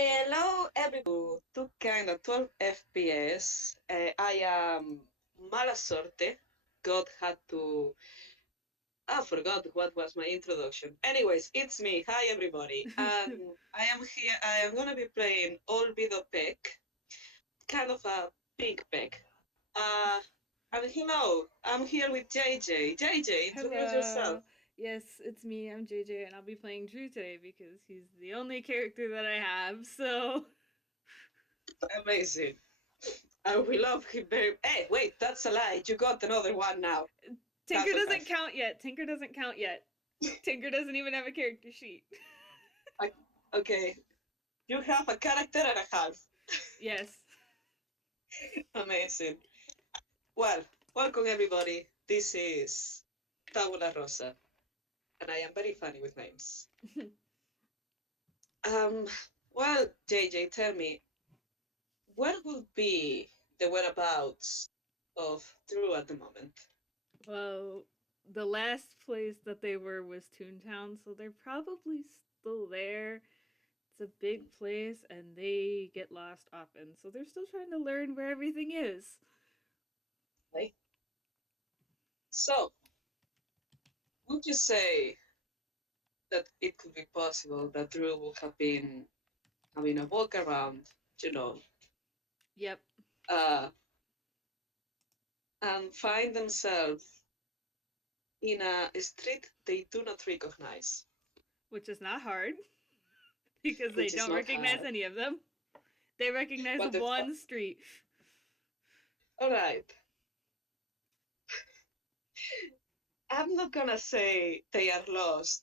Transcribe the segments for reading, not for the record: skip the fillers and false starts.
Hello, everyone. Toonkind at 12 FPS. I am Malasorte. God had to. I forgot what was my introduction. Anyways, it's me. Hi, everybody. And I am here. I am gonna be playing Olvidó Peck, kind of a pink Peck. And hello, I'm here with JayJay. JayJay, introduce yourself. Hello. Yes, it's me. I'm JayJay, and I'll be playing Drew today because he's the only character that I have. So Amazing. And we love him very. Hey, wait, that's a lie. You got another one now. Tinker Hufflepuff. doesn't count yet. Tinker doesn't count yet. Tinker doesn't even have a character sheet. I, okay, you have a character and a half. Yes. Amazing. Well, welcome everybody. This is Tabula Rosa, and I am very funny with names. Um, well, JayJay, tell me, what would be the whereabouts of Drew at the moment? Well, the last place that they were was Toontown, so they're probably still there. It's a big place, and they get lost often, so they're still trying to learn where everything is. Right? So, would you say that it could be possible that Drew would have been having a walk around, you know, Yep. uh, and find themselves in a street they do not recognize, Which is not hard because they which is don't not recognize hard. any of them. They recognize But one street. all right, I'm not gonna say they are lost.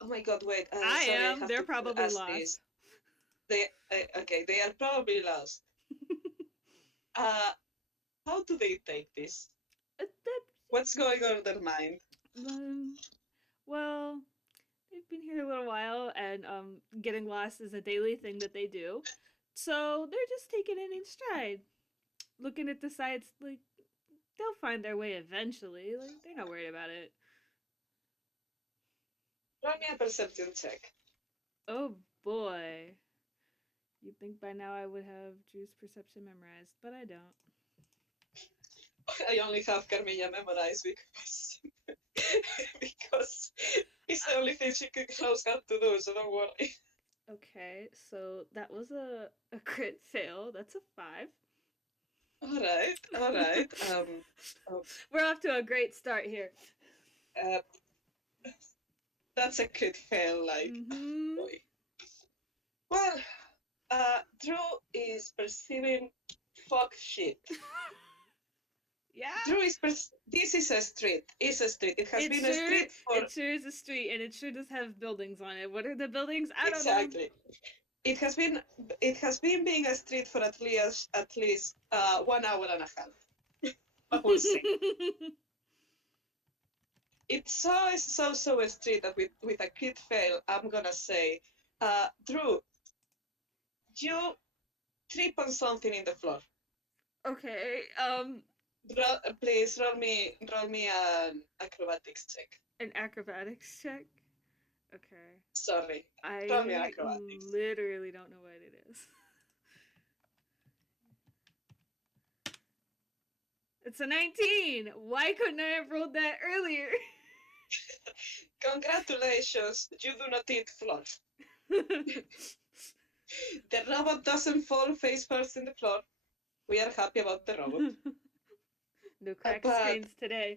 Oh my God, wait. I Sorry, I am. have They're to probably ask lost. this. They okay? They are probably lost. Uh, how do they take this? That, What's going on in their mind? um, well, they've been here a little while, and getting lost is a daily thing that they do. So they're just taking it in stride, looking at the sights. Like they'll find their way eventually. Like they're not worried about it. Roll me a perception check. Oh boy. You'd think by now I would have Drew's perception memorized, but I don't. I only have Carmilla memorized because because it's the only thing she knows how to do. So don't worry. Okay, so that was a crit fail. That's a 5. All right, all right. Um, We're off to a great start here. uh, that's a crit fail. Like, Mm-hmm. boy. Well, Drew is perceiving fuck shit. Yeah. Drew is this is a street. It's a street. It has been a street for It sure is a street, and it sure does have buildings on it. What are the buildings? I don't know. exactly. It has been it has been being a street for at least 1 hour and a half. I will say it's so a street that with a crit fail, I'm gonna say, Drew, you trip on something in the floor. Okay. Please roll me an acrobatics check. An acrobatics check. Okay. Sorry, roll me an I acrobatics. literally don't know what it is. It's a 19. Why couldn't I have rolled that earlier? Congratulations, you do not eat floor. The robot doesn't fall face first in the floor. We are happy about the robot. No cracked But screens today.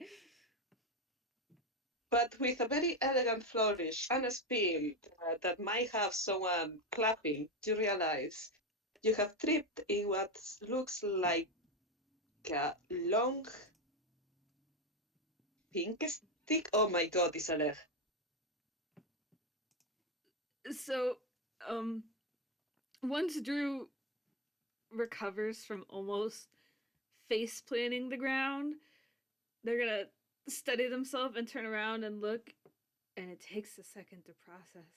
with a very elegant flourish and a spin that might have someone clapping, you realize you have tripped in what looks like a long pink stick. Oh my God, it's a leg. So, um, once Drew recovers from almost face planting the ground, they're gonna steady themselves and turn around and look, and it takes a second to process.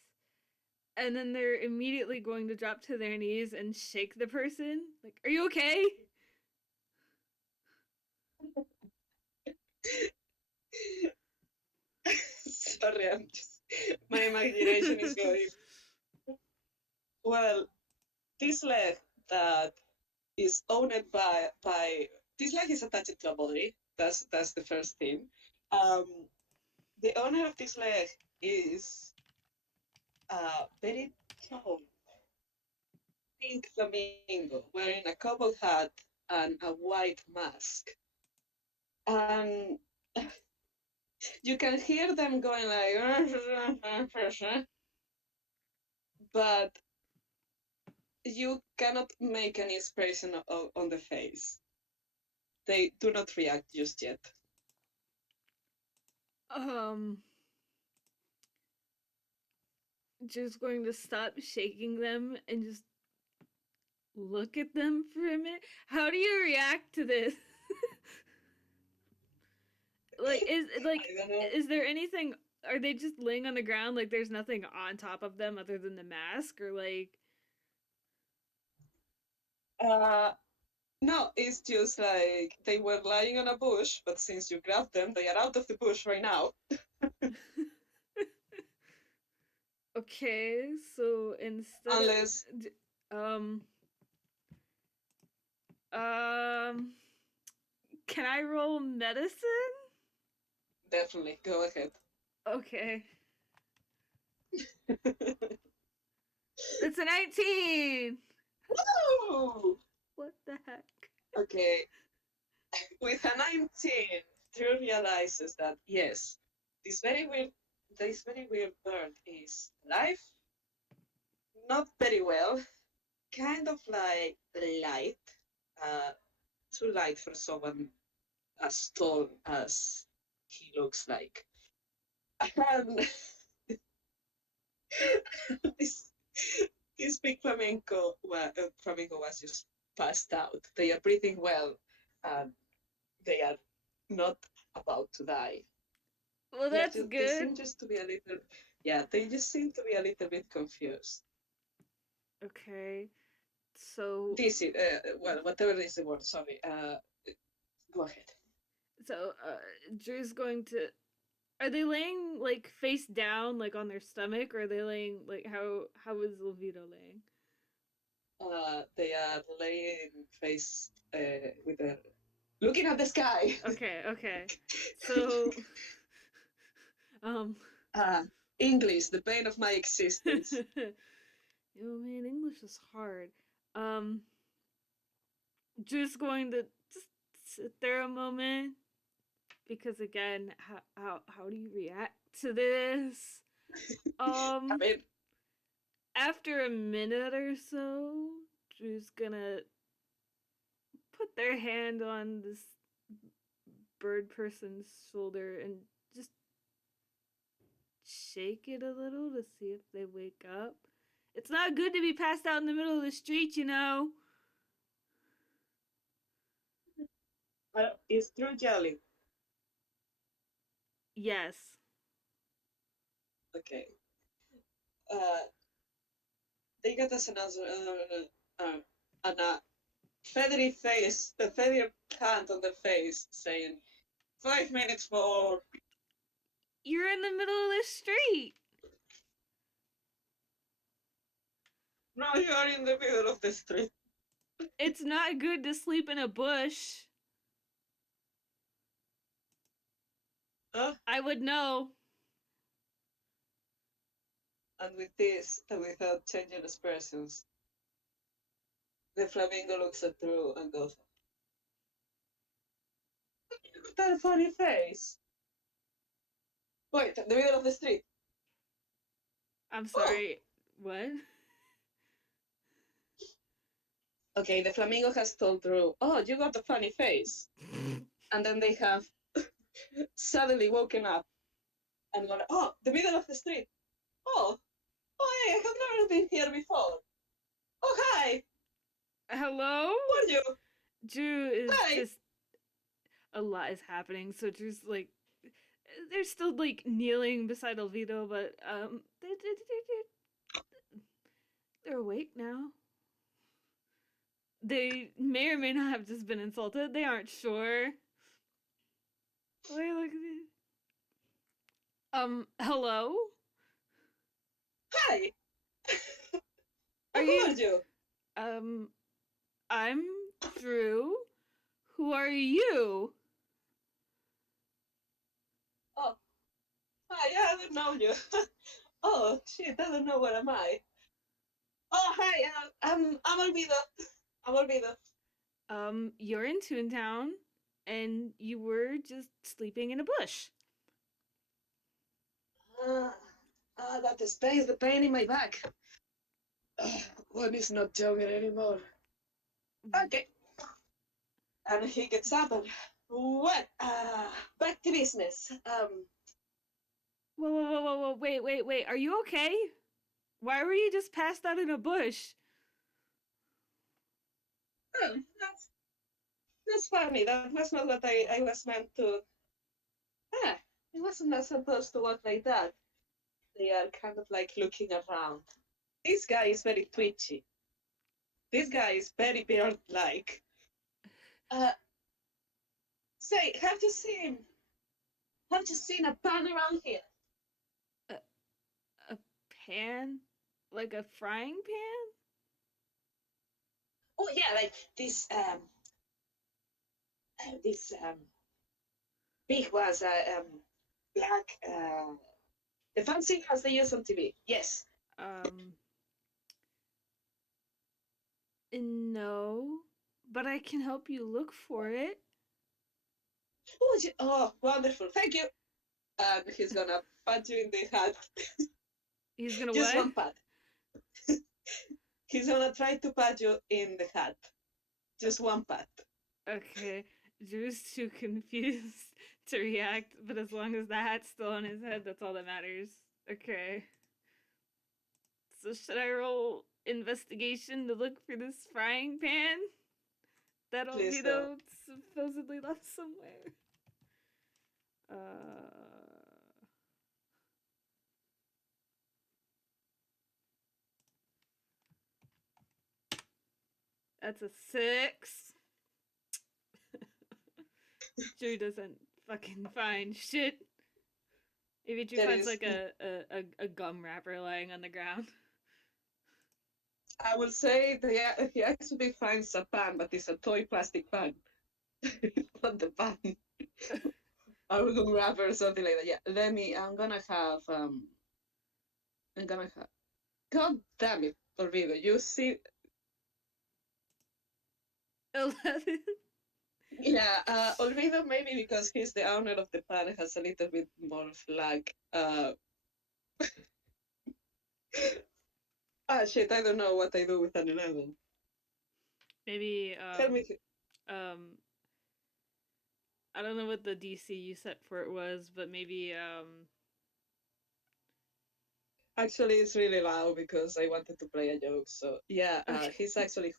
And then they're immediately going to drop to their knees and shake the person. Like, are you okay? Sorry, my imagination is going. Well, this leg that is owned by this leg is attached to a body. That's the first thing. Um, the owner of this leg is very tall, pink flamingo wearing a cowboy hat and a white mask. And you can hear them going like, but you cannot make any expression on the face. They do not react just yet. Just going to stop shaking them and just look at them for a minute. How do you react to this? Is there anything? Are they just laying on the ground like there's nothing on top of them other than the mask, or like? Uh, no, it's just like they were lying on a bush, but since you grabbed them, they are out of the bush right now. Okay, so instead Unless of can I roll medicine? definitely go ahead. Okay. It's a 19. Woo! What the heck? Okay, with a 19, Drew realizes that yes, this very weird, this very weird bird is alive, not very well, kind of like light, uh, too light for someone as tall as he looks like. And this, this big flamingo was just passed out. They are breathing well, and they are not about to die. Well, that's They good. seem just to be a little, yeah, they just seem to be a little bit confused. Okay, so This is, well, whatever is the word, sorry. Go ahead. so Drew's going to. Are they laying like face down, like on their stomach, or are they laying like how is Olvidó laying? They are laying face with a looking at the sky. Okay. So, um, uh, English, the bane of my existence. oh man, English is hard. Um, just going to just sit there a moment because again, how do you react to this? I Um, mean, after a minute or so, Drew's gonna put their hand on this bird person's shoulder and just shake it a little to see if they wake up. It's not good to be passed out in the middle of the street, you know. is Drew jelly? Yes. Okay. Uh, they got us another and a feathery face, a feathery hand on the face, saying 5 minutes more. You're in the middle of the street. Now you are in the middle of the street. It's not good to sleep in a bush. Huh? I would know. And with this, without changing expressions, the flamingo looks at Drew and goes, that funny face. Wait, in the middle of the street. I'm Oh. sorry. What? Okay, the flamingo has told Drew, oh, you got a funny face. And then they have suddenly woken up and gone, oh, the middle of the street. Oh, hey, I have never been here before. Oh, hi. Hello? Who are you? Drew is Hi. just a lot is happening, so Drew's like they're still like kneeling beside Olvidó, but they're awake now. They may or may not have just been insulted. They aren't sure. Wait, look at this. Hello? Hi. Are Who you are you? Um, I'm Drew. Who are you? Oh, hi, I don't know you. Oh, shit, I don't know where am I. Oh, hi, I'm Olvidó. I'm Olvidó. You're in Toontown, and you were just sleeping in a bush. Ah, that space, the pain in my back. One is not younger anymore. Okay. And he gets up and, well, back to business. Whoa, whoa, whoa, whoa, whoa! Wait! Are you okay? Why were you just passed out in a bush? Oh, that's funny. That was not what I was meant to. Ah, it wasn't not supposed to work like that. They are kind of like looking around. This guy is very twitchy. This guy is very bird-like. Uh, say, have you seen a pan around here? A, a pan? Like a frying pan? Oh yeah, like this big ones, black, the fancy ones they use on TV. Yes. Um, no, but I can help you look for it. Oh, wonderful. Thank you. And he's gonna pat you in the hat. He's gonna Just what? one pat. He's gonna try to pat you in the hat. Just one pat. Okay, Drew's too confused to react, but as long as the hat's still on his head, that's all that matters. Okay. So should I roll investigation to look for this frying pan that Please don't. Olvidó supposedly left somewhere? Uh, that's a 6. Drew doesn't fucking find shit. Maybe Drew There finds is. like a gum wrapper lying on the ground. I will say that he actually finds a pan, but it's a toy plastic pan. Not the pan. I will go grab or something like that. Yeah. Let me. I'm gonna have. I'm gonna have. God damn it, Olvido. You see. 11. Yeah. Olvido maybe because he's the owner of the pan has a little bit more of luck. Ah shit. I don't know what I do with an 11. Maybe Tell me. um I don't know what the DC you set for it was, but maybe Actually, it's really loud because I wanted to play a joke. So yeah, okay. he's actually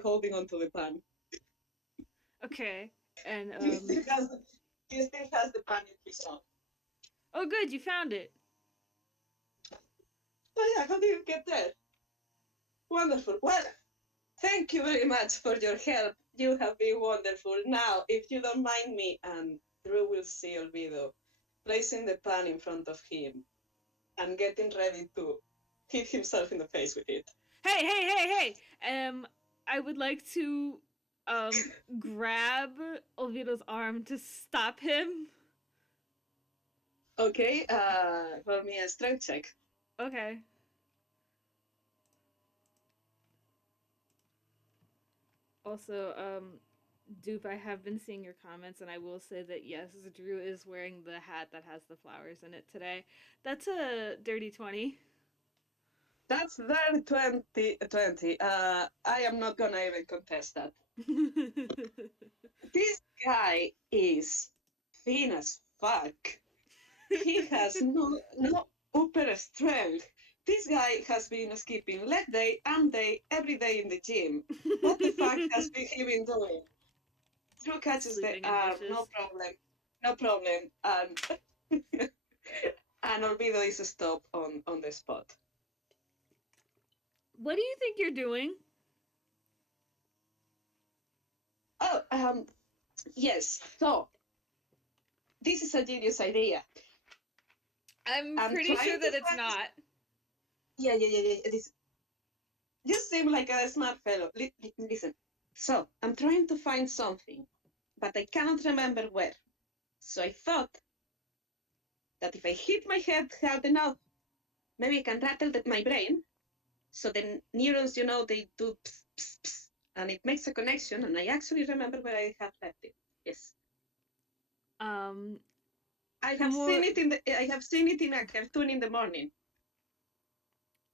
holding onto the pan. Okay. And He still has the, he still has the pan in his hand. oh good, you found it. Oh yeah, how did you get there? Wonderful. Well, thank you very much for your help. You have been wonderful. Now, if you don't mind me, and Drew will see Olvido placing the pan in front of him and getting ready to hit himself in the face with it. Hey. I would like to grab Olvido's arm to stop him. Okay, roll me a strength check. Okay. Also, Dupe, I have been seeing your comments, and I will say that yes, Drew is wearing the hat that has the flowers in it today. That's a dirty 20. That's very 2020. I am not gonna even contest that. This guy is thin as fuck. He has no upper strength. This guy has been skipping leg day and day every day in the gym. What the fuck has he been doing? Drew catches the Sleeping in arm, bushes. no problem, no problem, and and Olvido is stopped on the spot. What do you think you're doing? Oh, yes. So this is a genius idea. I'm I'm pretty sure trying to that it's find. not. Yeah. This. You seem like a smart fellow. Listen. So, I'm trying to find something, but I cannot remember where. So I thought that if I hit my head hard enough, maybe I can rattle my brain. So the neurons, they do pss, pss, pss, and it makes a connection, and I actually remember where I have left it. Yes. Um, I have more seen it in a cartoon in the morning.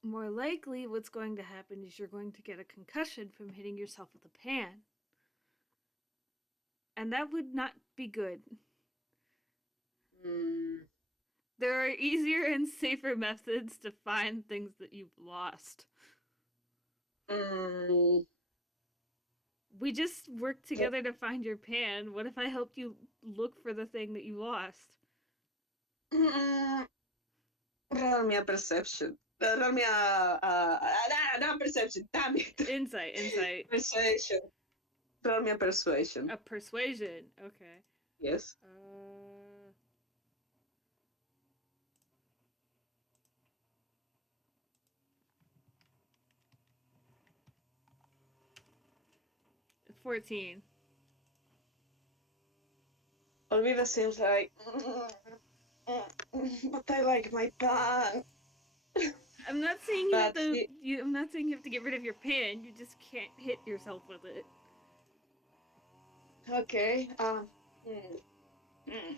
more likely, what's going to happen is you're going to get a concussion from hitting yourself with a pan, and that would not be good. Mm, There are easier and safer methods to find things that you've lost. mm, We just worked together to find your pan. What if I helped you look for the thing that you lost? mm, roll me a perception. Roll me not perception. Damn it. Insight. Persuasion. Roll me a persuasion. A persuasion. Okay. Yes. 14. Olvidó seems like, but I like my pan. I'm not saying you have But to. I'm not saying you have to get rid of your pan. You just can't hit yourself with it. okay. Hmm, hmm.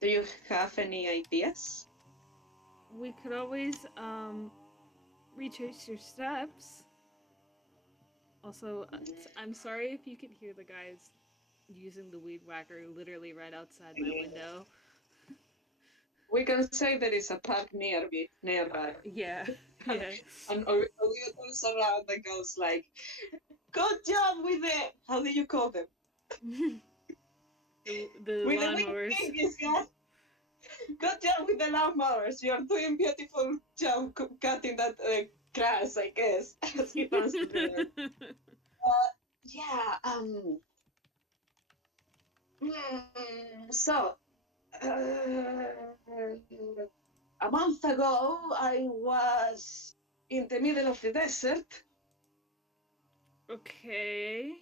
Do you have any ideas? We could always retrace your steps. Also, I'm sorry if you can hear the guys using the weed whacker literally right outside my window. We can say there is a park nearby. Yeah. And Olivia turns around and goes like, "Good job with it." How do you call them? the With the lawnmowers. guys. Good job with the lawnmowers. You are doing beautiful job cutting that grass, I guess. As he runs to the. Yeah. So. A month ago, I was in the middle of the desert. Okay.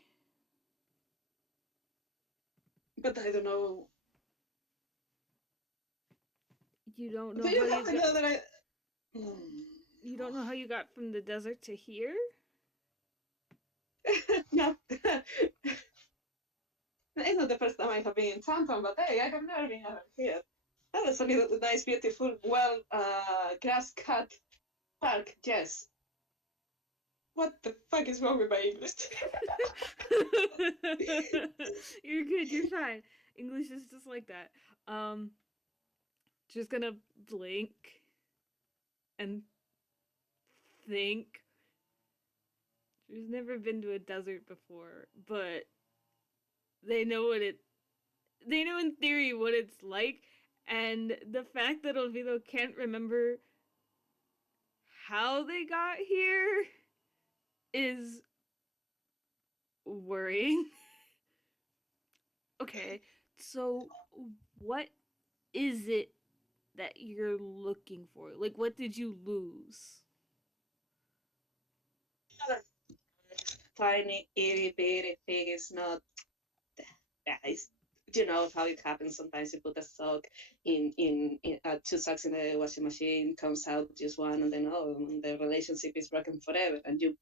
But I don't know. You don't know Do how you you have to got. know that I? You don't know how you got from the desert to here? No. It's not the first time I have been in Toontown, but hey, I have never been ever here. That is a little nice, beautiful, well grass cut park. Yes. What the fuck is wrong with my English? You're good. You're fine. English is just like that. Just gonna blink and think. She's never been to a desert before, but they know what it. They know in theory what it's like, and the fact that Olvido can't remember how they got here is worrying. Okay, so what is it that you're looking for? Like, what did you lose? Tiny, itty bitty thing is not. It's, you know how it happens. Sometimes you put a sock in 2 socks in the washing machine, comes out just one, and then the relationship is broken forever, and you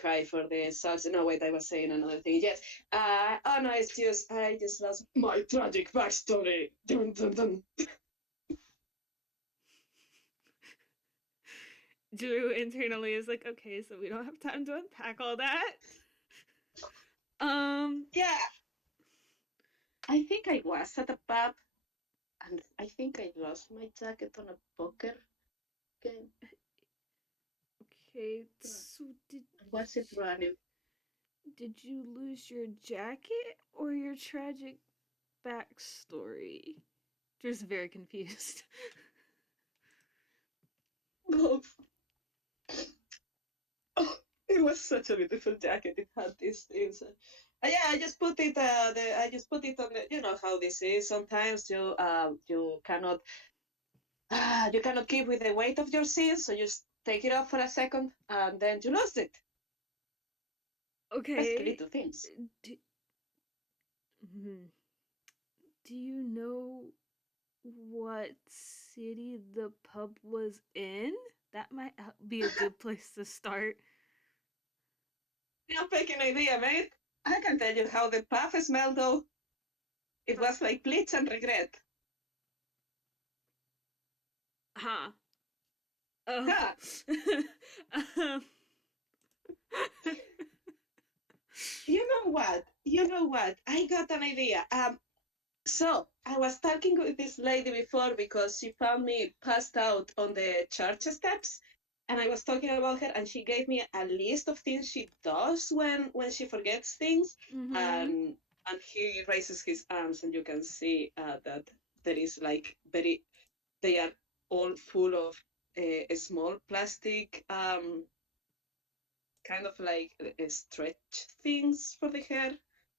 cry for the socks. No, wait, I was saying another thing. Yes. Oh no, it's just I just lost my tragic backstory. Dun, dun, dun. Drew internally is like, okay, so we don't have time to unpack all that. Yeah. I think I was at a pub, and I think I lost my jacket on a poker game. Okay, so Was it running? did you lose your jacket or your tragic backstory? Drew's very confused. Both. Oh, it was such a beautiful jacket. It had these things. Yeah, I just put it. I just put it on the. You know how this is. Sometimes you cannot keep with the weight of your sins, so take it off for a second, and then you lost it. Basically, Okay. two things. Do, do you know what city the pub was in? That might be a good place to start. Not picking idea, mate. I can tell you how the puff smelled, though. It was like bleach and regret. Huh. Oh. Ha! um, You know what? You know what? I got an idea. So I was talking with this lady before because she found me passed out on the church steps, and I was talking about her, and she gave me a list of things she does when she forgets things, mm-hmm. and he raises his arms, and you can see that there is like very they are all full of small plastic kind of like stretch things for the hair.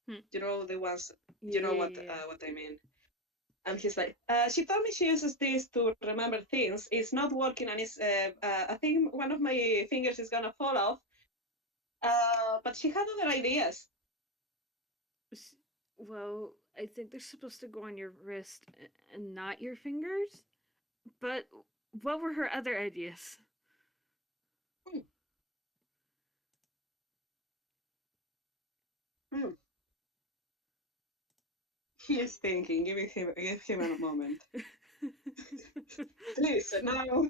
Hmm. You know the ones. You know Yeah. what I mean. And he's like, she told me she uses this to remember things. It's not working, and it's. I think one of my fingers is gonna fall off. But she had other ideas. Well, I think they're supposed to go on your wrist and not your fingers. But what were her other ideas? Hmm. Hmm. He is thinking. Give him a moment. Please, now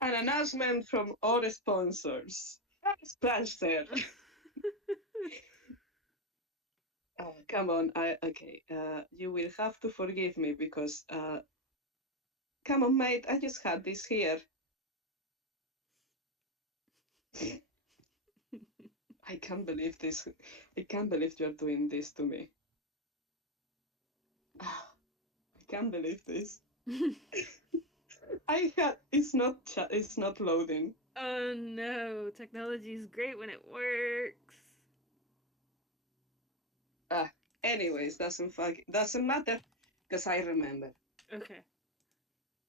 an announcement from all the sponsors. Splash there. Come on, okay. You will have to forgive me because come on, mate. I just had this here. I can't believe this. I can't believe you're doing this to me. I can't believe this. It's not loading. Oh no, technology is great when it works. Ah, anyways, doesn't matter because I remember. Okay.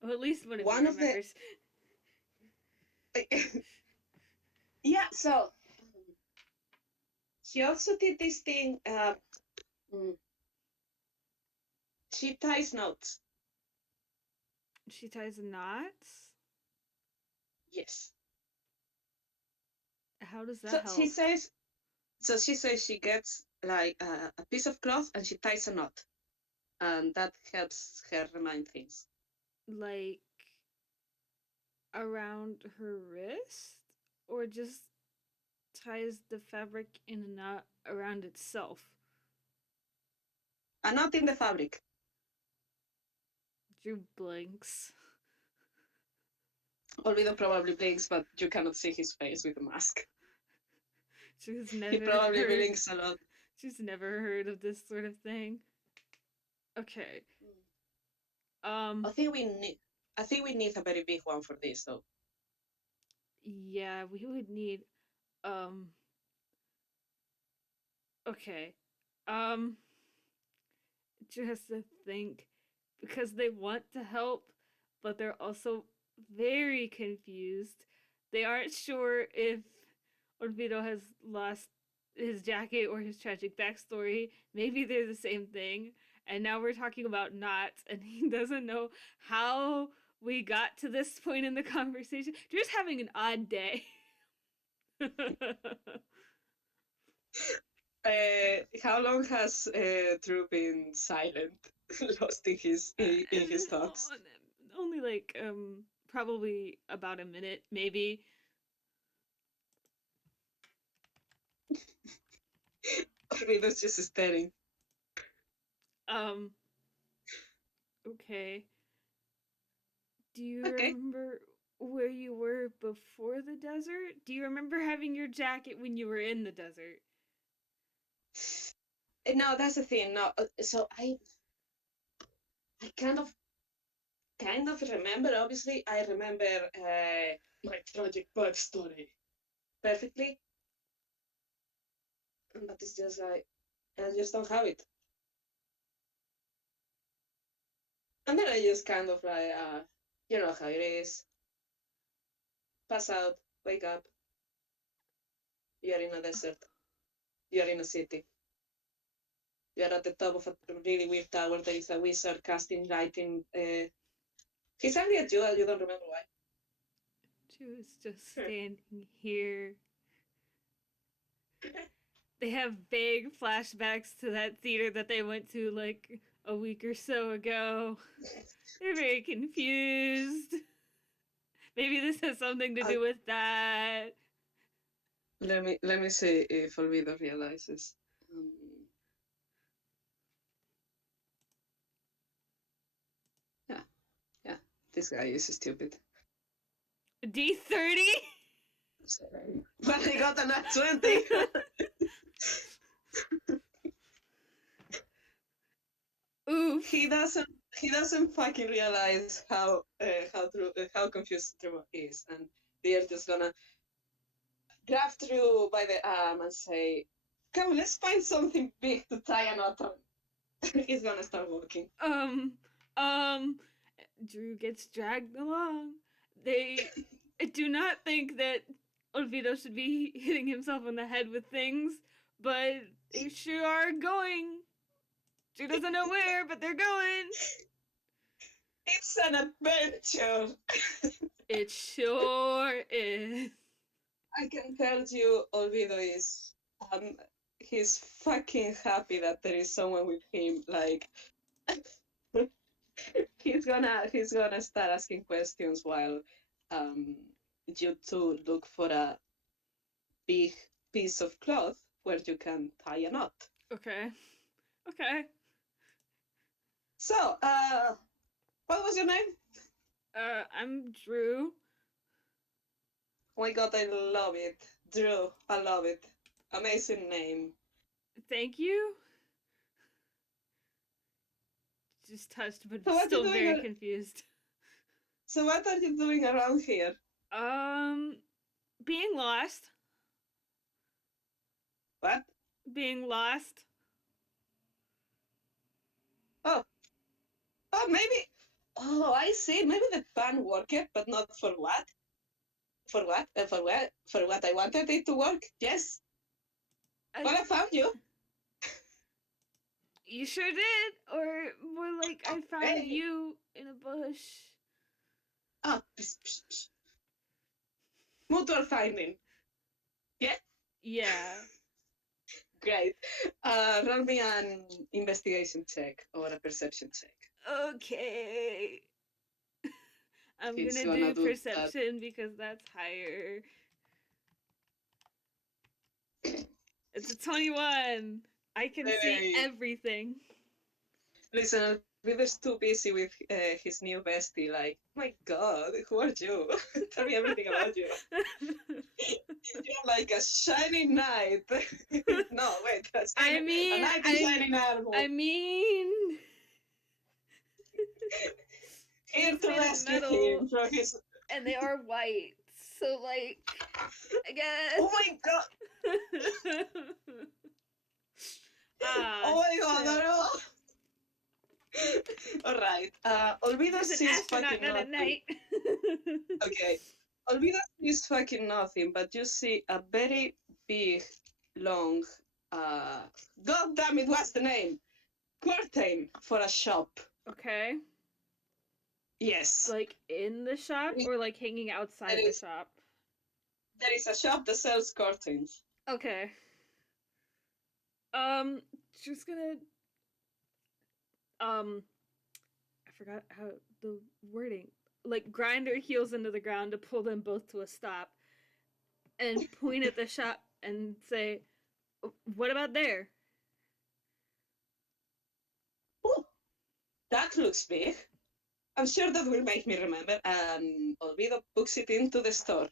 Well, at least one of you One of the remembers. yeah. So she also did this thing. Mm, she ties knots. She ties knots? Yes. How does So that she help? says. So she says she gets like a piece of cloth and she ties a knot, and that helps her remind things. Like around her wrist? Or just ties the fabric in a knot around itself? A knot in the fabric. Drew blinks. Olvidó probably blinks, but you cannot see his face with the mask. She's He never probably heard. blinks a lot. She's never heard of this sort of thing. Okay. Um. I think we need. I think we need a very big one for this, though. Yeah, we would need. Um. Okay. Um. Just to think, because they want to help, but they're also very confused. They aren't sure if Olvido has lost his jacket or his tragic backstory. Maybe they're the same thing. And now we're talking about knots, and he doesn't know how we got to this point in the conversation. Drew's having an odd day. How long has Drew been silent, lost in his thoughts? Only like probably about a minute, maybe. Olvidó's just staring. Um, okay. Do you Okay. remember where you were before the desert? Do you remember having your jacket when you were in the desert? No, that's the thing. No, so I kind of remember. Obviously, I remember my tragic backstory perfectly, but it's just like I just don't have it. And then I just kind of like, you know how it is. pass out, wake up. You are in a desert. You are in a city. You are at the top of a really weird tower. There is a wizard casting lighting. He's angry at you. You don't remember why. Drew is just standing here. They have vague flashbacks to that theater that they went to like a week or so ago. They're very confused. Maybe this has something to do with that. Let me see if Olvidó realizes. Yeah, this guy is stupid. D30? But he got a nat 20. Oof. He doesn't fucking realize how confused Drew is, and they're just gonna grab Drew by the arm and say, "Come, let's find something big to tie a knot on." He's gonna start walking. Drew gets dragged along. They do not think that Olvidó should be hitting himself on the head with things, but they sure are going. Drew doesn't know where, but they're going. It's an adventure. It sure is. I can tell you, Olvidó is he's fucking happy that there is someone with him. Like he's gonna start asking questions while you two look for a big piece of cloth where you can tie a knot. Okay. So, what was your name? I'm Drew. Oh my god, I love it. Drew, I love it. Amazing name. Thank you. Just touched, but So still very confused. So what are you doing around here? Being lost. What? Being lost. Oh, maybe. Oh, I see. Maybe the plan worked, but not for what? For what? For what I wanted it to work? Yes. Well, I found you. You sure did. Or more like I found you in a bush. Oh, psh, psh, psh. Mutual finding. Yeah? Yeah. Great. Roll me an investigation check or a perception check. Okay. I'm gonna do perception because that's higher. It's a 21. I can see everything. Listen, Viver's too busy with his new bestie. Like, my God, who are you? Tell me everything about you. You're like a shining knight. No, wait. A knight in shining armor. I mean, here to rescue him from his. And they are white, so like, I guess. Oh my God. Oh my God, no. All right. Olvidó sees fucking nothing. Okay. Olvidó sees fucking nothing, but you see a very big, long, God damn it, what's the name? Curtain for a shop. Okay. Yes. Like in the shop or like hanging outside the shop? There is a shop that sells curtains. Okay. Just gonna I forgot how the wording. Like grind her heels into the ground to pull them both to a stop and point at the shop and say, "What about there?" Oh, that looks big. I'm sure that will make me remember, and Olvidó books it into the store.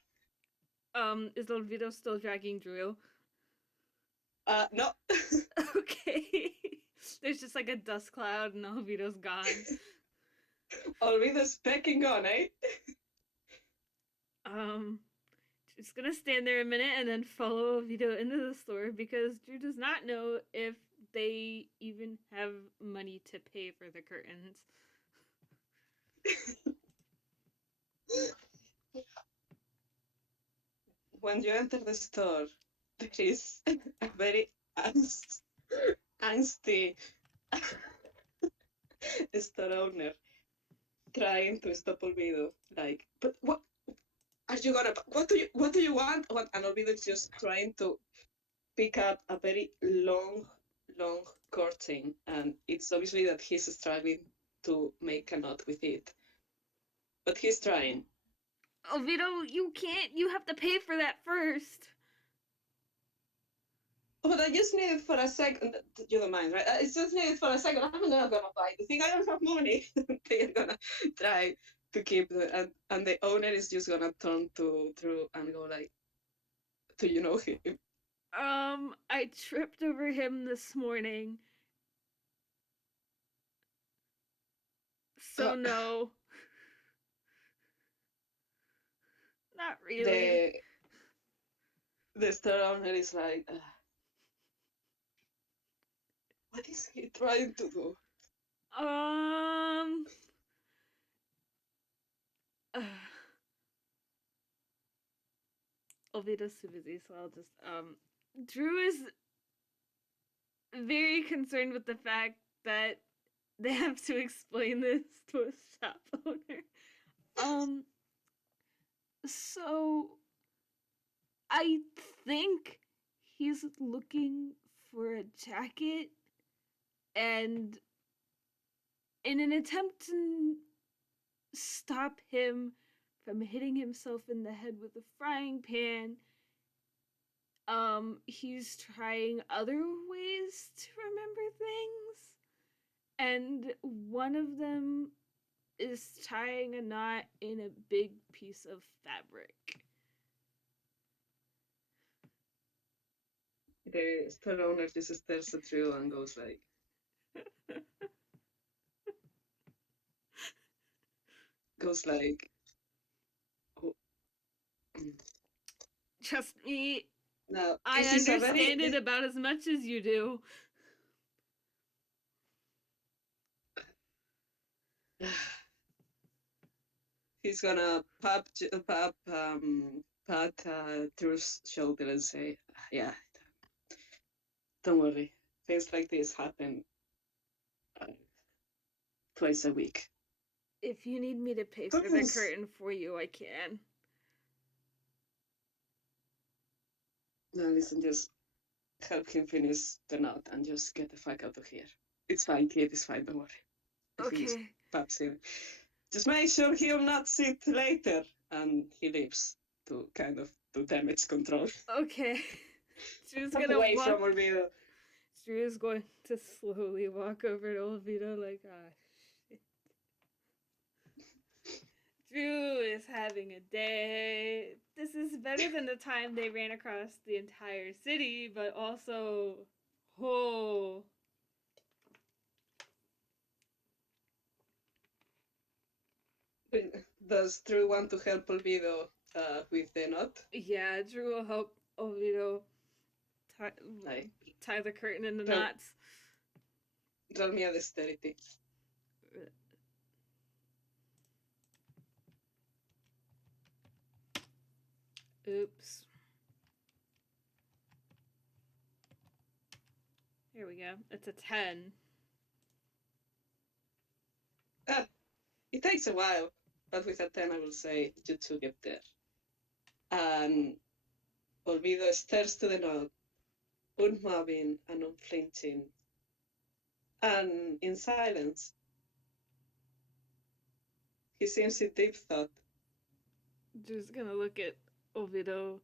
Is Olvidó still dragging Drew? No. Okay. There's just like a dust cloud and Olvidó's gone. Olvidó's pecking on, eh? Just gonna stand there a minute and then follow Olvidó into the store because Drew does not know if they even have money to pay for the curtains. when you enter the store, there is a very angsty store owner trying to stop Olvido. Like, but what are you gonna? What do you want? And Olvido is just trying to pick up a very long curtain, and it's obviously that he's struggling to make a knot with it, but he's trying. Olvidó, you can't. You have to pay for that first. But I just need it for a second. You don't mind, right? I just need it for a second. I'm not gonna buy the thing. I don't have money. They are gonna try to keep and the owner is just gonna turn to Drew and go like, "Do you know him?" I tripped over him this morning. So no. Not really. The store owner is like, what is he trying to do? Olvidó's too busy, so I'll just Drew is very concerned with the fact that they have to explain this to a shop owner. So I think he's looking for a jacket, and in an attempt to stop him from hitting himself in the head with a frying pan, he's trying other ways to remember things, and one of them is tying a knot in a big piece of fabric. The store owner just stares at Drew and goes like, oh. Trust me, Now, I understand it about as much as you do. He's gonna pat Drew's shoulder and say, "Yeah, don't worry. Things like this happen twice a week. If you need me to pay for the curtain for you, I can." No, listen, just help him finish the knot and just get the fuck out of here. It's fine, kid. It's fine. Don't worry." Okay. Paps him. Just make sure he'll not sit later. And he leaves to kind of do damage control. Okay. Drew's gonna away walk. from Olvidó. Drew's going to slowly walk over to Olvidó like, shit. Drew is having a day. This is better than the time they ran across the entire city, but also, oh. Does Drew want to help Olvidó with the knot? Yeah, Drew will help Olvidó tie the curtain in the knots. Roll me a dexterity. Oops. Here we go. It's a 10. It takes a while, but with a 10 I will say you two get there. And Olvidó stares to the knot, unmoving and unflinching, and in silence. He seems in deep thought. Just gonna look at Olvidó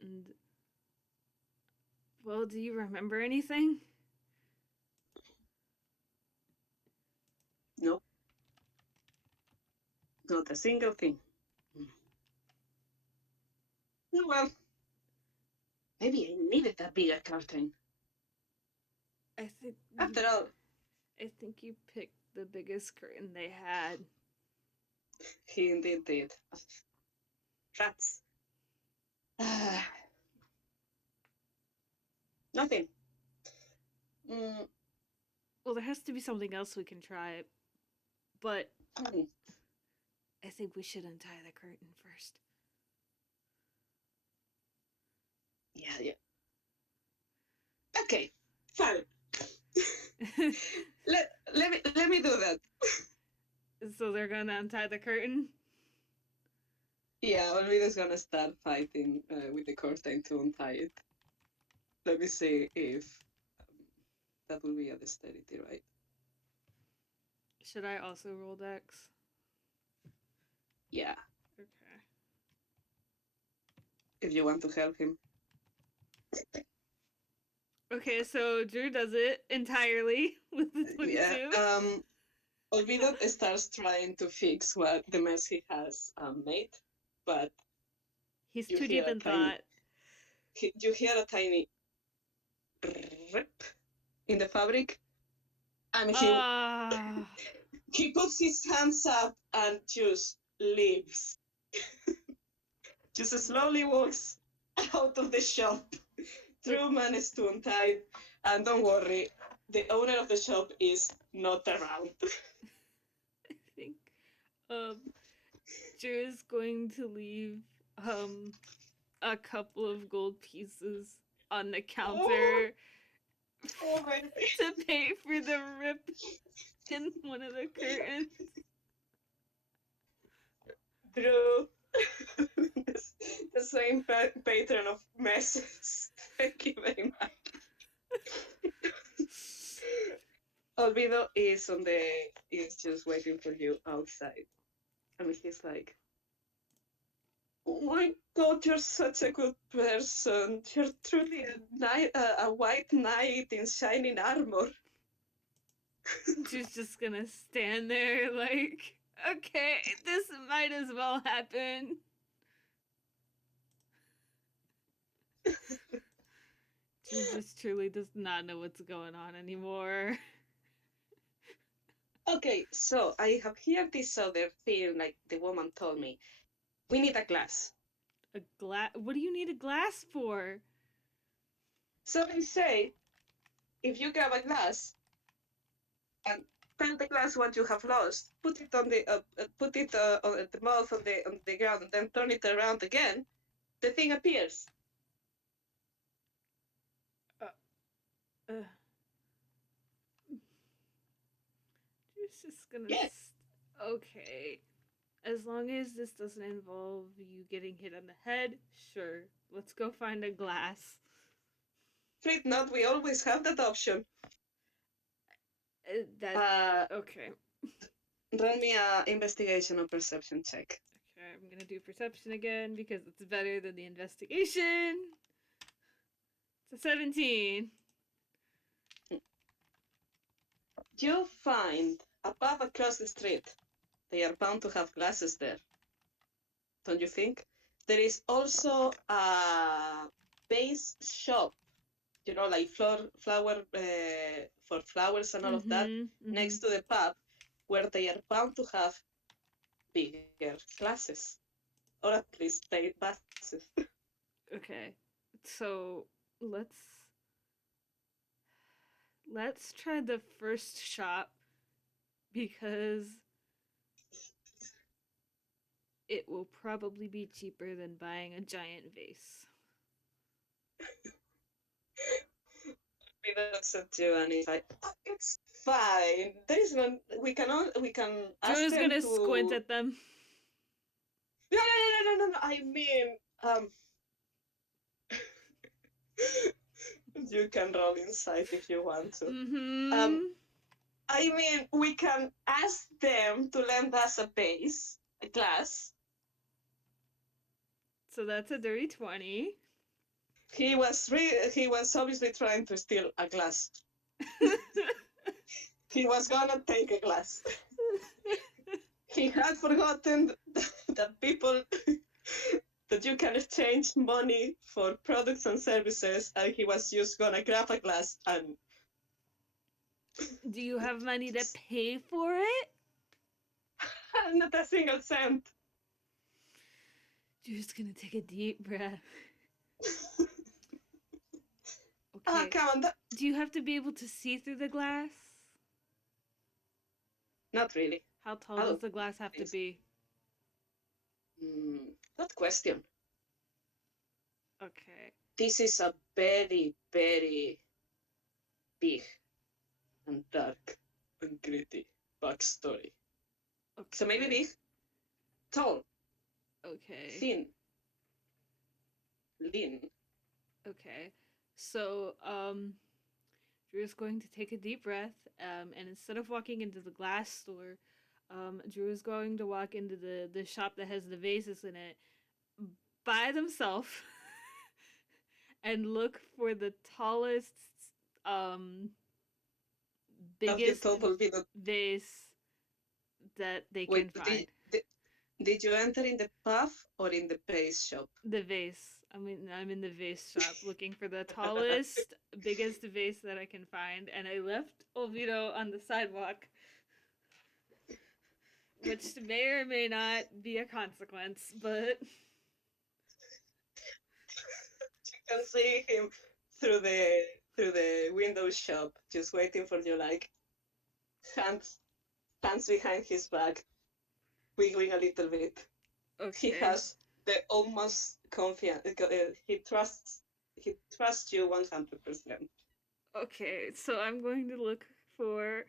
and... Well, do you remember anything? No. Not a single thing. Oh, well, maybe I needed a bigger curtain. I think... After all... I think you picked the biggest curtain they had. He indeed did. Rats. Nothing. Well, there has to be something else we can try. But I think we should untie the curtain first. Yeah. Okay, fine. let me do that. So they're gonna untie the curtain? Yeah, Olvidó's gonna start fighting with the curtain to untie it. Let me see if that will be a dexterity, right? Should I also roll dex? Yeah, Okay. if you want to help him. Okay, so Drew does it entirely with the 22. Yeah. Olvidó starts trying to fix what the mess he has made, but He's you too hear deep in thought. you hear a tiny rip in the fabric, and he puts his hands up and just leaves. Just slowly walks out of the shop. Drew managed to untie, and don't worry, the owner of the shop is not around. I think Drew is going to leave a couple of gold pieces on the counter to pay for the rip in one of the curtains. Drew, the same pattern of messes. Thank you very much. Olvidó is just waiting for you outside. I mean, he's like, oh my God, you're such a good person. You're truly a white knight in shining armor. She's just gonna stand there like, okay, this might as well happen. She just truly does not know what's going on anymore. Okay, so I have here this other thing, like the woman told me. We need a glass. A glass? What do you need a glass for? So they say, if you grab a glass and tell the glass what you have lost, put it on the on the mouth on the ground, and then turn it around again, the thing appears. She's just gonna. Yes. Okay. As long as this doesn't involve you getting hit on the head, sure. Let's go find a glass. Fret not, we always have that option. Okay. Run me a investigation or perception check. Okay, I'm gonna do perception again because it's better than the investigation. It's a 17. You find a pub across the street. They are bound to have glasses there. Don't you think? There is also a base shop, you know, like flower for flowers and all of that, next to the pub, where they are bound to have bigger glasses, or at least paid passes. Okay, so let's try the first shop because it will probably be cheaper than buying a giant vase. He looks at you and he's like, oh, "It's fine. There is no. We can ask Joe's them gonna to squint at them. No. I mean, you can roll insight if you want to. I mean, we can ask them to lend us a glass. So that's a dirty 20. He was obviously trying to steal a glass. He was gonna take a glass. He had forgotten that people that you can exchange money for products and services, and he was just gonna grab a glass and. Do you have money to pay for it? Not a single cent. You're just gonna take a deep breath. Okay. Oh, come on. Do you have to be able to see through the glass? Not really. How tall does the glass have to be? Good question. Okay. This is a very, very big and dark and gritty backstory. Okay. So maybe big, tall, Okay. thin, lean. Okay. So, Drew is going to take a deep breath, and instead of walking into the glass store, Drew is going to walk into the shop that has the vases in it by themselves and look for the tallest, um, Have you biggest told Olvidó? vase that they can Wait, find. did you enter in the pub or in the base shop? The vase. I'm in the vase shop looking for the tallest, biggest vase that I can find, and I left Olvidó on the sidewalk, which may or may not be a consequence, but You can see him through the window shop, just waiting for you, like hands behind his back, wiggling a little bit. He okay. has the almost confidence. He trusts you 100%. Okay, so I'm going to look for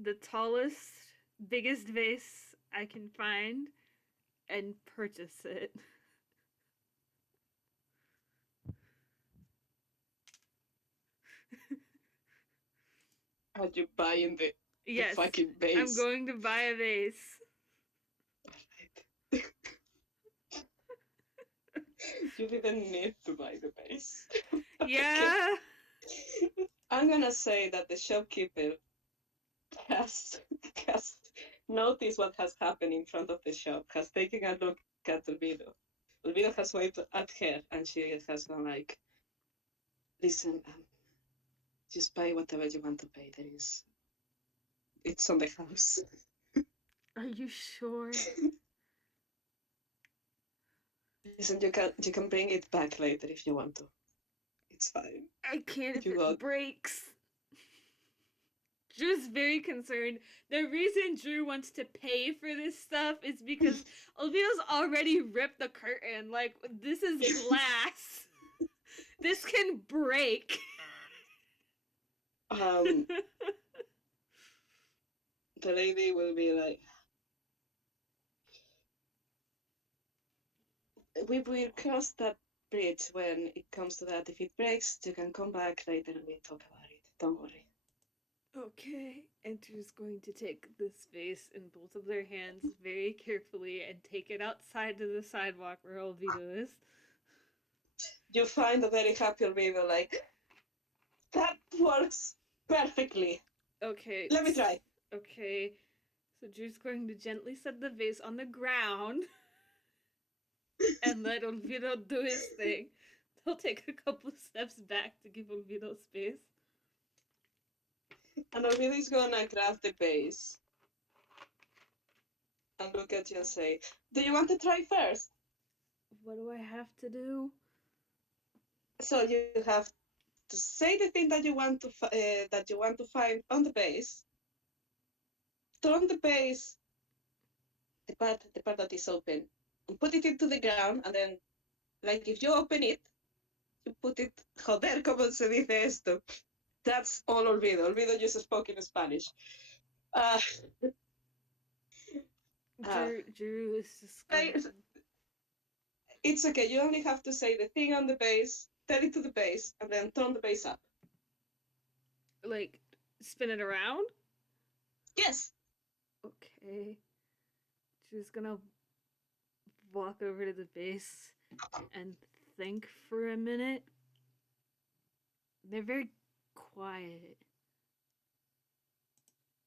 the tallest, biggest vase I can find and purchase it. Are you buying the Yes, fucking base? I'm going to buy a vase. You didn't need to buy the base. Yeah. I'm gonna say that the shopkeeper has noticed what has happened in front of the shop, has taken a look at Olvido. Olvido has waved at her, and she has gone like, "Listen, just buy whatever you want to pay. It's on the house." Are you sure? Listen, you can bring it back later if you want to. It's fine. I can't if You it got breaks. Drew's very concerned. The reason Drew wants to pay for this stuff is because Olvido's already ripped the curtain. Like, this is glass. This can break. the lady will be like, we will cross that bridge when it comes to that. If it breaks, you can come back later and we'll talk about it. Don't worry. Okay, and Drew's going to take this vase in both of their hands very carefully and take it outside to the sidewalk where Olvido is. You find a very happy Olvido, like, that works perfectly. Okay. Let me try. Okay. So Drew's going to gently set the vase on the ground and let Olvido do his thing. They'll take a couple steps back to give Olvido space. And Olvido is gonna grab the base and look at you and say, "Do you want to try first?" What do I have to do? So you have to say the thing that you want to find on the base. Turn the base, the part that is open, and put it into the ground, and then, like, if you open it, you put it. Joder, ¿cómo se dice esto? That's all Olvido. Olvido just spoke in Spanish. Drew is just going to... It's okay. You only have to say the thing on the base, tell it to the base, and then turn the base up. Like, spin it around? Yes. Okay. Drew's gonna walk over to the base and think for a minute. They're very quiet.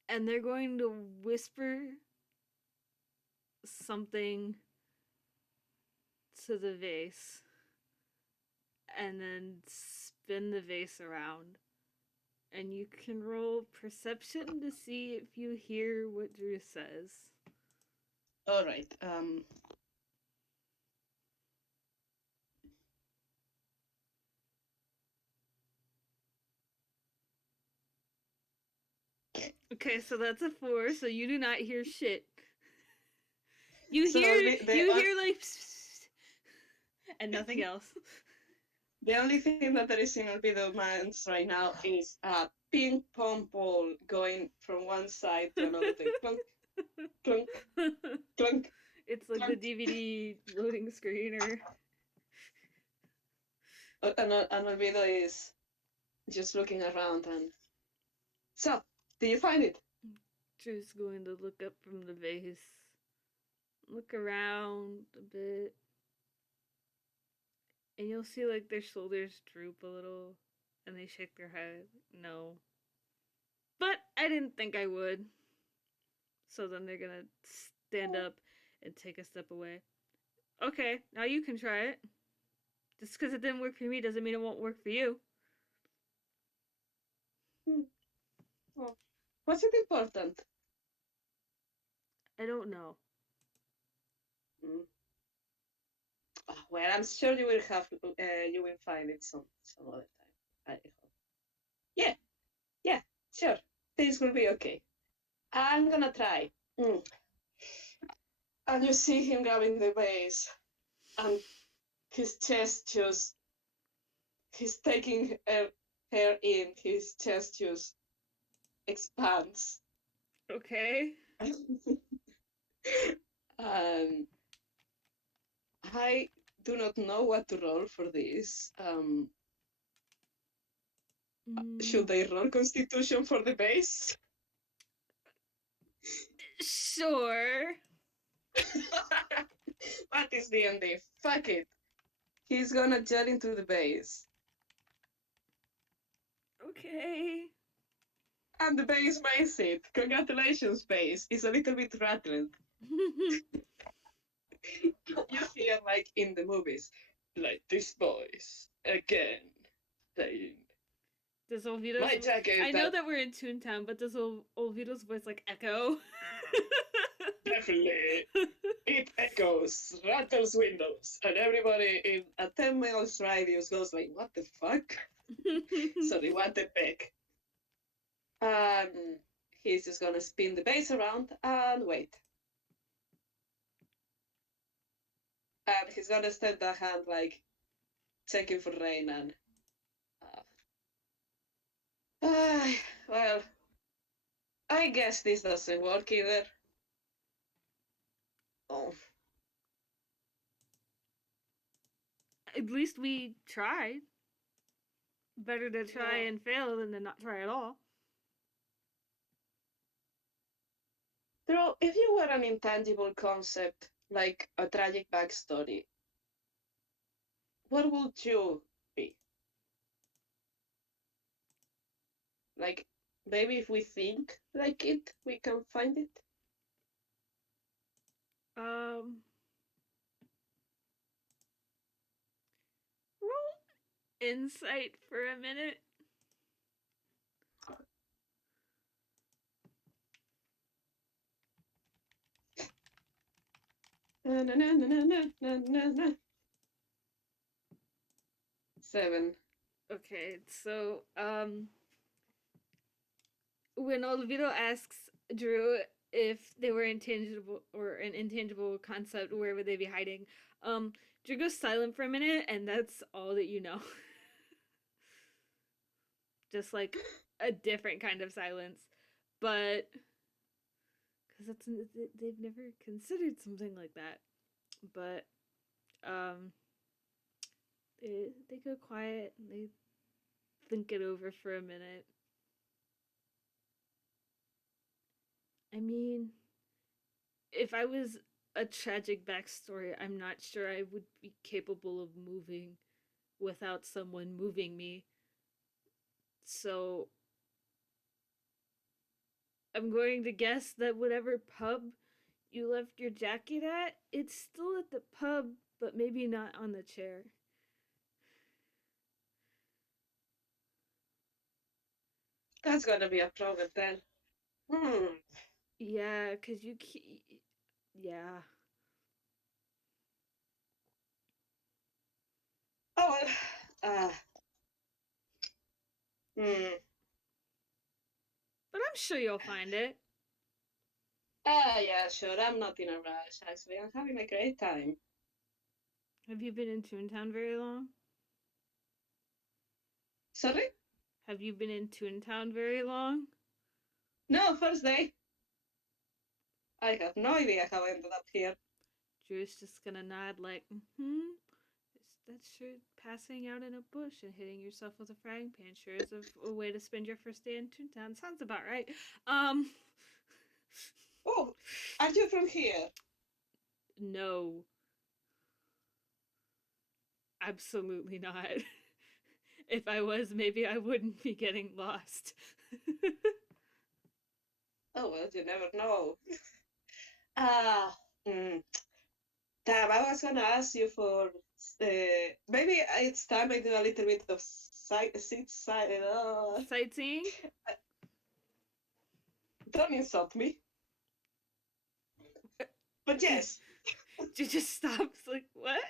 And they're going to whisper something to the vase and then spin the vase around. And you can roll perception to see if you hear what Drew says. All right. Okay, so that's a 4, so you do not hear shit. You So hear like and nothing else. The only thing that there is in Olvidó minds right now is a ping pong ball going from one side to another thing. Clunk, clunk, clunk, It's like the clunk. DVD loading screen or And Olvidó is just looking around and... So, do you find it? just going to look up from the vase. Look around a bit. And you'll see like their shoulders droop a little and they shake their head. No. But I didn't think I would. So then they're gonna stand up and take a step away. Okay, now you can try it. Just because it didn't work for me doesn't mean it won't work for you. Oh. Was it important? I don't know. Mm. Oh, well, I'm sure you will have. You will find it some other time. I hope. Yeah, yeah, sure. This will be okay. I'm gonna try. Mm. And you see him grabbing the base, and his chest just... He's taking her in. His chest just expands. Okay. um, I do not know what to roll for this. Should I roll Constitution for the base? Sure. What is D&D? Fuck it. He's gonna jet into the base. Okay. And the base makes it. Congratulations, base. It's a little bit rattled. You hear like in the movies, like this voice again saying, Does Olvido's... my jacket. I know that we're in Toontown, but does Olvido's voice like echo? Definitely. It echoes, rattles windows, and everybody in a 10 miles radius goes like, what the fuck? Sorry, what the peck? He's just gonna spin the base around and wait. And he's gonna stand that hand like checking for rain and... well, I guess this doesn't work either. Oh. At least we tried. Better to try Yeah. and fail than to not try at all. Bro, if you were an intangible concept, like a tragic backstory, what would you be? Like, maybe if we think like it, we can find it? Roll insight for a minute. Na, na, na, na, na, na, na. 7. Okay, so when Olvido asks Drew if they were intangible or an intangible concept, where would they be hiding? Drew goes silent for a minute, and that's all that you know. Just like a different kind of silence, but because they've never considered something like that. But they go quiet and they think it over for a minute. I mean, if I was a tragic backstory, I'm not sure I would be capable of moving without someone moving me. So I'm going to guess that whatever pub you left your jacket at, it's still at the pub, but maybe not on the chair. That's gonna be a problem then. Yeah, because you can't. Yeah. Oh, well. Hmm. But I'm sure you'll find it. Yeah, sure. I'm not in a rush, actually. I'm having a great time. Have you been in Toontown very long? Sorry? Have you been in Toontown very long? No, first day. I have no idea how I ended up here. Drew's just gonna nod like, mm-hmm. That's sure passing out in a bush and hitting yourself with a frying pan sure is a way to spend your first day in Toontown. Sounds about right. Oh, are you from here? No. Absolutely not. If I was, maybe I wouldn't be getting lost. Oh, well, you never know. Ah, damn, I was gonna ask you for maybe it's time I do a little bit of Sightseeing? Don't insult me. But yes. You just stops like, what?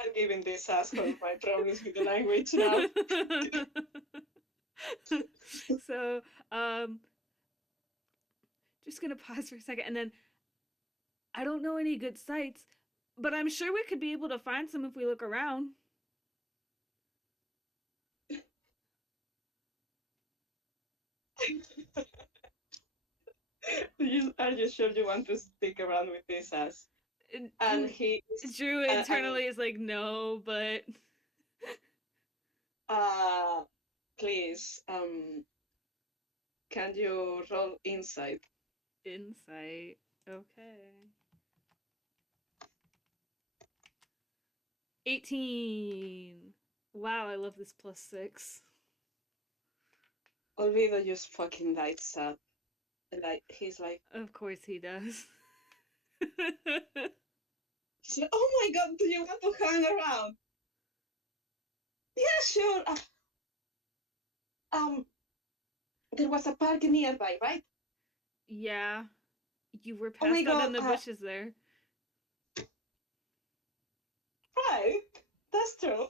I'm giving this asshole my problems with the language now. So, just gonna pause for a second and then I don't know any good sites, but I'm sure we could be able to find some if we look around. Are you sure you want to stick around with this ass? And he is, Drew internally is like, no, but please, can you roll insight? insight. Okay. 18. Wow, I love this +6. Olvidó just fucking lights up. Like he's like, of course he does. he's like, oh my god, do you want to hang around? Yeah, sure. There was a park nearby, right? Yeah. You were Oh my passed out god, in the bushes there. right, that's true.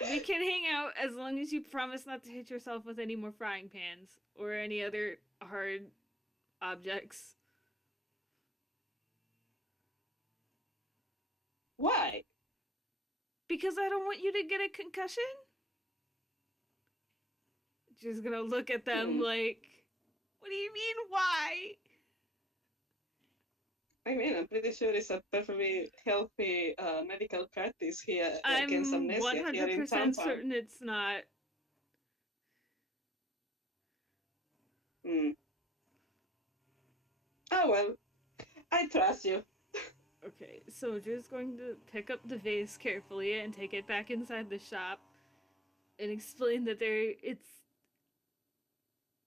We can hang out as long as you promise not to hit yourself with any more frying pans or any other hard objects. Why? Because I don't want you to get a concussion. Just gonna look at them like, what do you mean, why? I mean, I'm pretty sure it's a perfectly healthy medical practice here against I'm amnesia here in 100% Toontown. certain it's not. Oh well, I trust you. Okay, so Drew's going to pick up the vase carefully and take it back inside the shop and explain that it's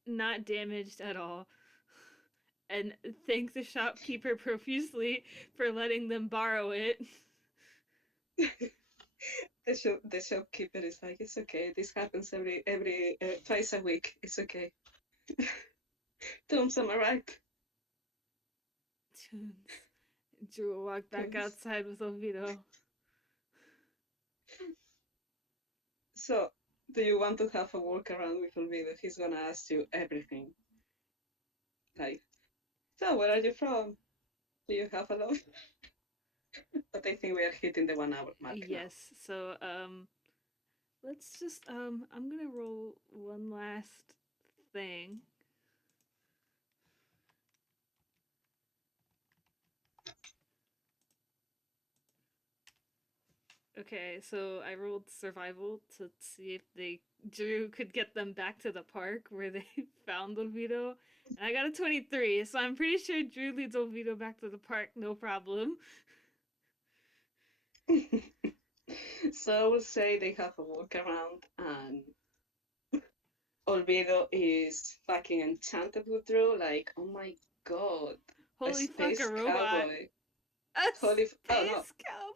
not damaged at all. And thank the shopkeeper profusely for letting them borrow it. The shopkeeper is like, it's okay. This happens every twice a week. It's okay. Tom's am I right? Tunes. Drew will walk back outside with Olvidó. So, do you want to have a walk around with Olvidó? He's gonna ask you everything. Like, so where are you from? Do you have a love? But I think we are hitting the 1 hour mark yes, so let's just I'm gonna roll one last thing. Okay, so I rolled survival to see if Drew could get them back to the park where they found Olvidó. And I got a 23, so I'm pretty sure Drew leads Olvidó back to the park, no problem. So I will say they have a walk around and Olvidó is fucking enchanted with Drew, like, oh my god. Holy fuck, space a robot. cowboy. A Holy space cowboy.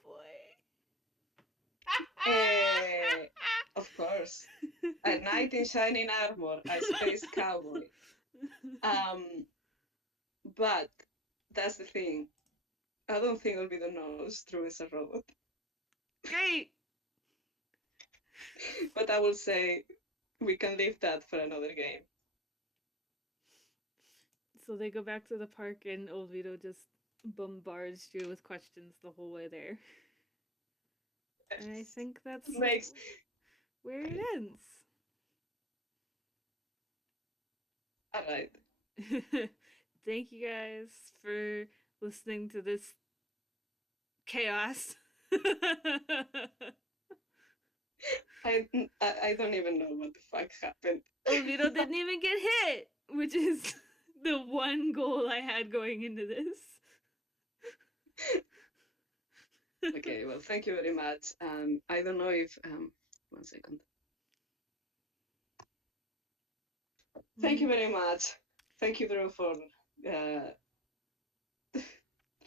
Of course. A knight in shining armor, a space cowboy. But that's the thing. I don't think Olvidó knows Drew is a robot. Great. But I will say we can leave that for another game. So they go back to the park and Olvidó just bombards Drew with questions the whole way there. And I think that's makes. where it ends. All right. Thank you guys for listening to this chaos. I don't even know what the fuck happened. Olvidó didn't even get hit, which is the one goal I had going into this. Okay, well, thank you very much. I don't know if 1 second. Thank you very much. Thank you very much for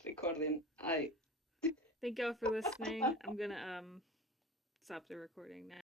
recording. Thank y'all for listening. I'm gonna stop the recording now.